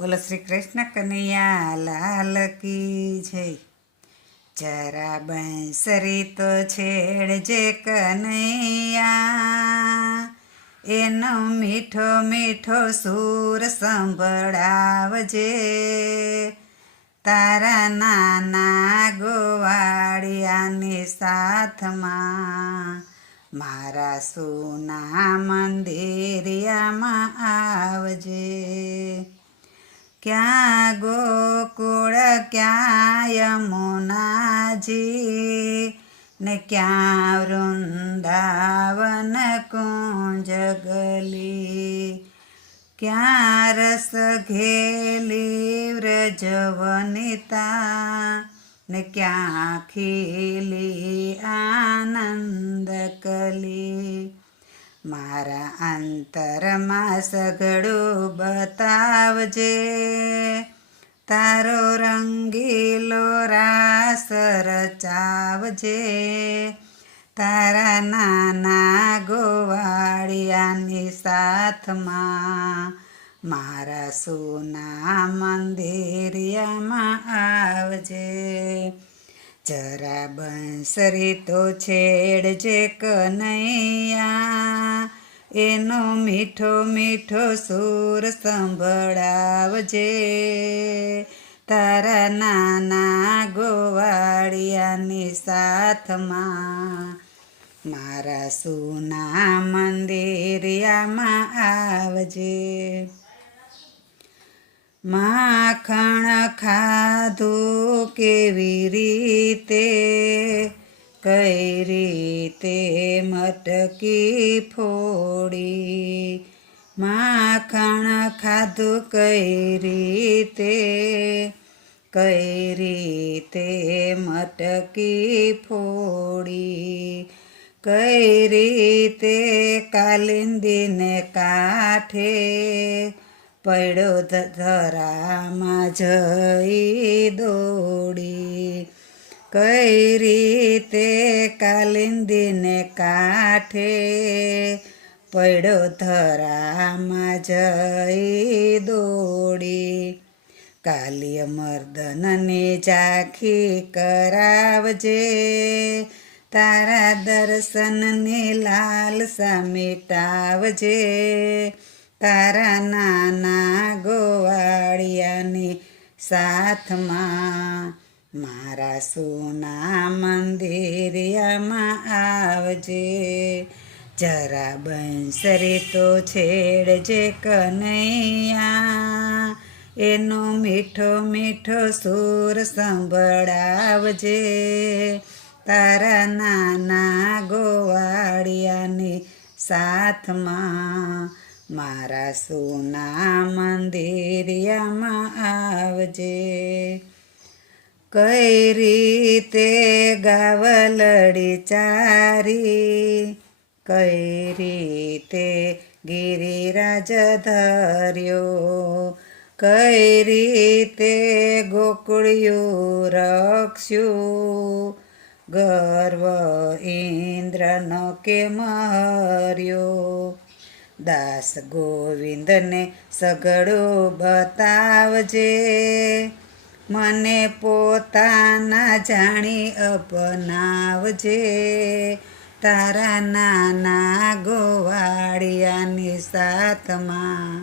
બોલો શ્રી કૃષ્ણ કનૈયા, લાલ કી જય. જરા બંસરી તો છેડજે કનૈયા. એનો મીઠો મીઠો સૂર સંભળાવજે. તારા નાના ગોવાળિયાની સાથમાં મારા સોના મંદિરિયામાં આવજે. ક્યાં ગોકુળ ક્યાં યમુનાજી ને ક્યાં વૃંદાવન કુંજ ગલી? ક્યાં રસ ઘેલી વ્રજવનિતા ને ક્યાં ખીલી આનંદ કલી? મારા અંતરમાં સઘળું બતાવજે. તારો રંગીલો રાસ રચાવજે. તારા નાના ગોવાળિયાની સાથમાં મારા સોના મંદિરિયામાં આવજે. જરા બંસરી તો છેડજે કનૈયા. એનો મીઠો મીઠો સૂર સંભળાવજે. તારા નાના ગોવાળિયાની સાથમાં મારા સુના મંદિરિયામાં આવજે. માખણ ખાધું કેવી રીતે, કઈ રીતે મટકી ફોડી, માખણ ખાધું કઈ રીતે કઈ રીતે મટકી ફોડી, કઈ રીતે કાલિંદીને કાંઠે પડ્યો ધરામાં જઈ દોડી. કઈ રીતે કાલિંદીને કાંઠે પડ્યો ધરામાં જઈ દોડી. કાલિય મર્દનને ઝાંખી કરાવજે. તારા દર્શનને લાલસા સમેટાવજે. તારા નાના ગોવાળિયાની સાથમાં મારા સોના મંદિરિયામાં આવજે. જરા બંસરી તો છેડજે કનૈયા. એનો મીઠો મીઠો સૂર સંભળાવજે. તારા નાના ગોવાળિયાની સાથમાં મારા સોના મંદિરિયામાં આવજે. કઈ રીતે ગાવલડી ચારી? કઈ રીતે ગિરિરાજ ધર્યો? કઈ રીતે ગોકળિયું રક્ષ્યું? ગર્વ ઇન્દ્રનો કે માર્યો દાસ ગોવિંદને સગડું બતાવજે. મને પોતાના જાણી અપનાવજે. તારા નાના ગોવાળિયાની સાથમાં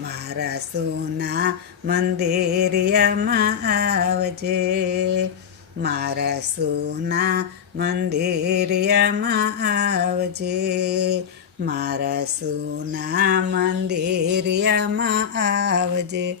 મારા સોના મંદિરિયામાં આવજે. મારા સોના મંદિરિયામાં આવજે. મારા સોના મંદિરિયામાં આવજે.